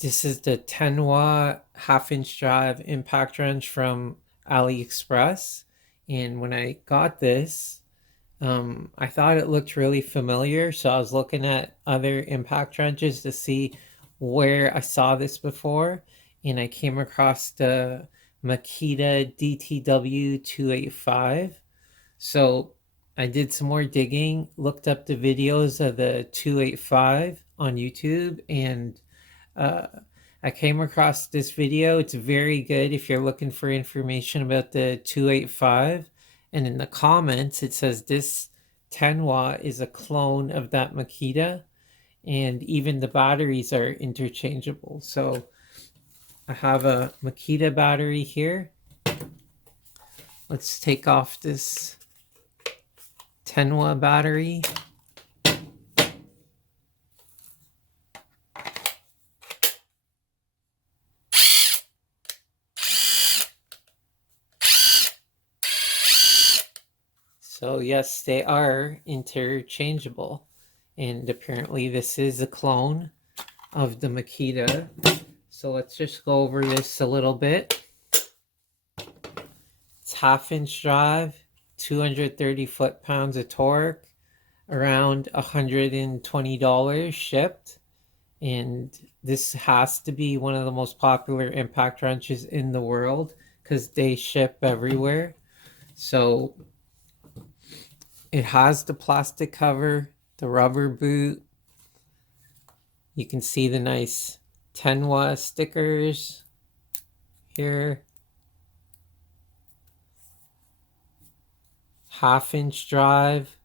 This is the Tenwa half-inch drive impact wrench from AliExpress. And when I got this, I thought it looked really familiar. So I was looking at other impact wrenches to see where I saw this before. And I came across the Makita DTW 285. So I did some more digging, looked up the videos of the 285 on YouTube, and uh, I came across this video. It's very good if you're looking for information about the 285. And in the comments, it says this Tenwa is a clone of that Makita, and even the batteries are interchangeable. So I have a Makita battery here. Let's take off this Tenwa battery. So yes, they are interchangeable. And apparently this is a clone of the Makita. So let's just go over this a little bit. It's half-inch drive, 230 foot-pounds of torque, around $120 shipped. And this has to be one of the most popular impact wrenches in the world because they ship everywhere. So it has the plastic cover, the rubber boot. You can see the nice Tenwa stickers here. Half-inch drive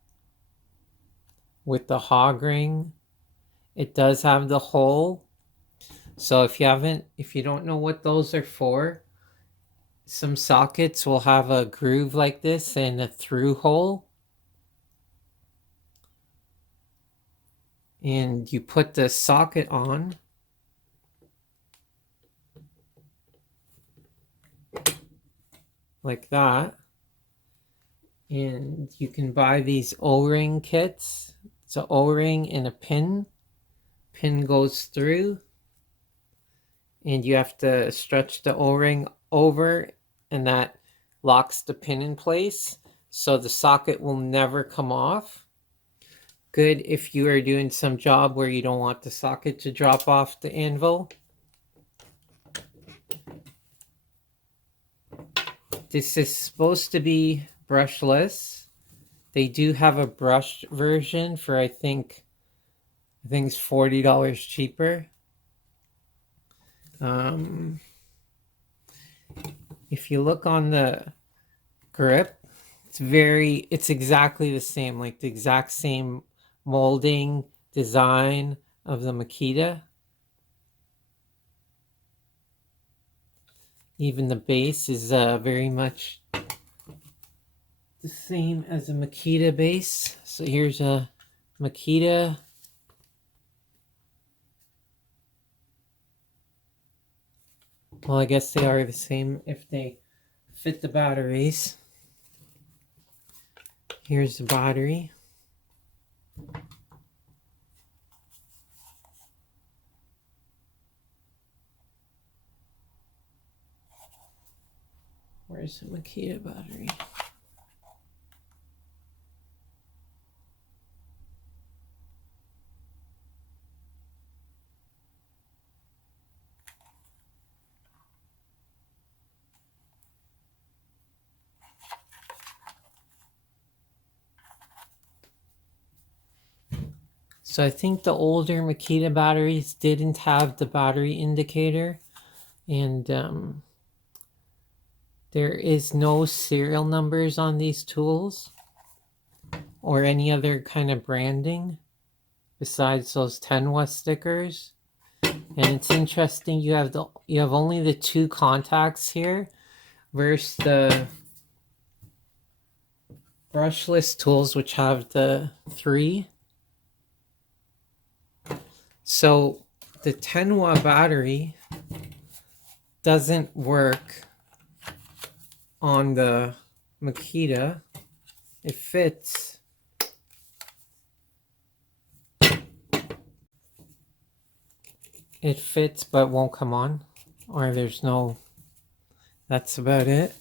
with the hog ring. It does have the hole. So if you don't know what those are for, some sockets will have a groove like this and a through hole. And you put the socket on. Like that. And you can buy these O-ring kits. It's an O-ring and a pin. Pin goes through. And you have to stretch the O-ring over, and that locks the pin in place. So the socket will never come off. Good if you are doing some job where you don't want the socket to drop off the anvil. This is supposed to be brushless. They do have a brushed version for I think it's $40 cheaper. If you look on the grip, it's exactly the same, like the exact same molding design of the Makita. Even the base is very much the same as a Makita base. So here's a Makita. Well, I guess they are the same if they fit the batteries. Here's the battery. Where's the Makita battery? So I think the older Makita batteries didn't have the battery indicator, and there is no serial numbers on these tools or any other kind of branding besides those Tenwa stickers. And it's interesting, you have only the 2 contacts here versus the brushless tools which have the 3. So the Tenwa battery doesn't work on the Makita. It fits. it fits but won't come on, or there's no, that's about it.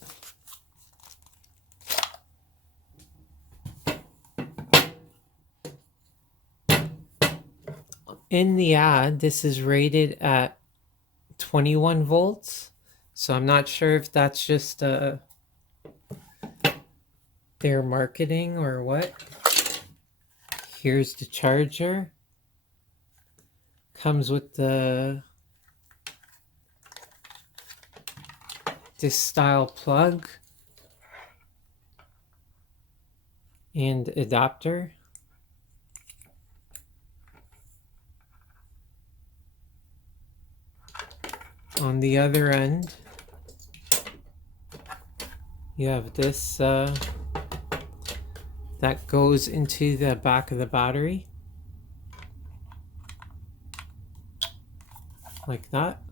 In the ad, this is rated at 21 volts, so I'm not sure if that's just their marketing or what. Here's the charger. Comes with this style plug and adapter. On the other end, you have this that goes into the back of the battery, like that.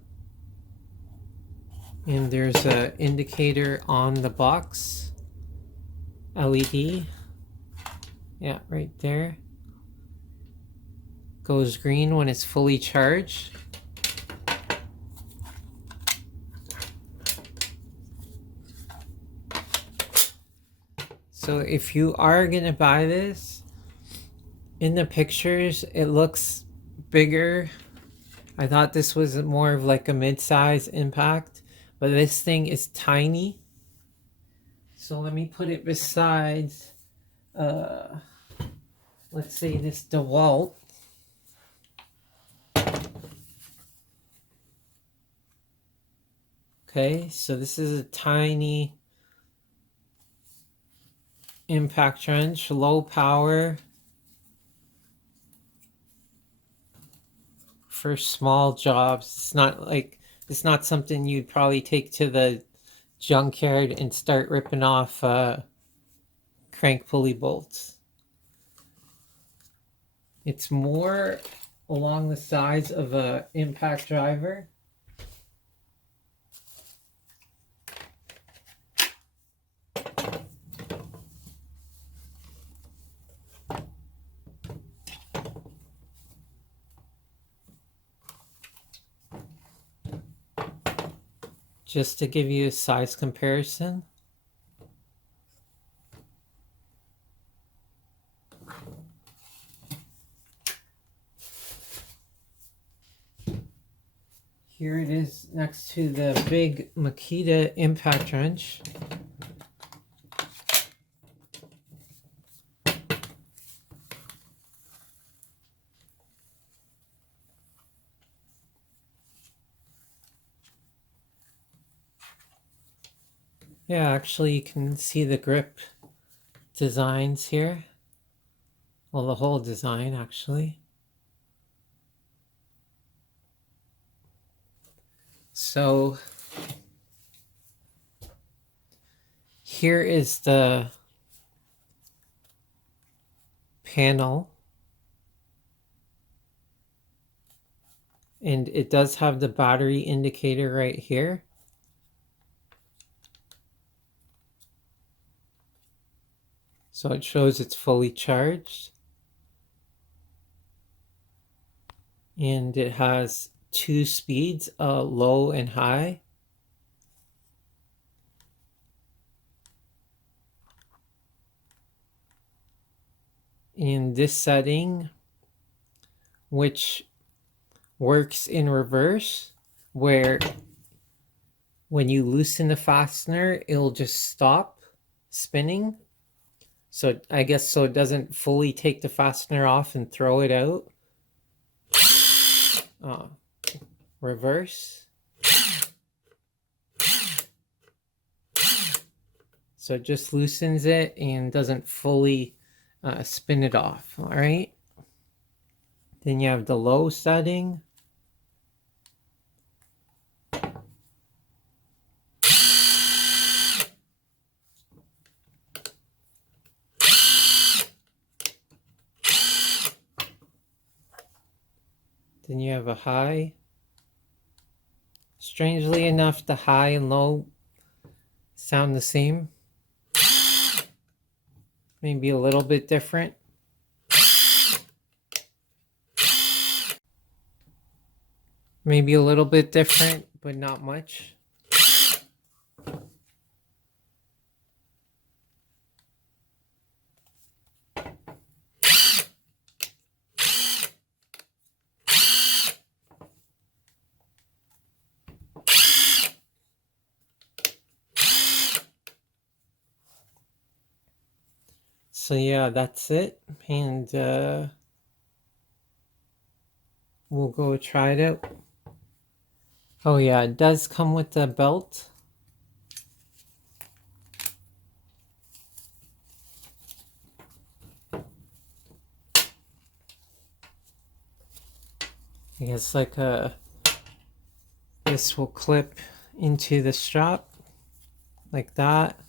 And there's an indicator on the box, LED. Yeah, right there. Goes green when it's fully charged. So if you are gonna buy this, in the pictures it looks bigger. I thought this was more of like a mid-size Impact, but this thing is tiny. So let me put it beside, let's say this DeWalt. Okay, so this is a tiny impact wrench, low power for small jobs. It's not something you'd probably take to the junkyard and start ripping off crank pulley bolts. It's more along the size of a impact driver. Just to give you a size comparison. Here it is next to the big Makita impact wrench. Yeah, actually you can see the grip designs here. Well, the whole design actually. So here is the panel, and it does have the battery indicator right here. So it shows it's fully charged. And it has two speeds, low and high. In this setting, which works in reverse, where when you loosen the fastener, it'll just stop spinning. So I guess so it doesn't fully take the fastener off and throw it out. Reverse. So it just loosens it and doesn't fully spin it off. All right. Then you have the low setting. Then you have a high. Strangely enough, the high and low sound the same. Maybe a little bit different. Maybe a little bit different, but not much. So yeah, that's it. And we'll go try it out. Oh yeah, it does come with a belt. I guess like this will clip into the strap like that.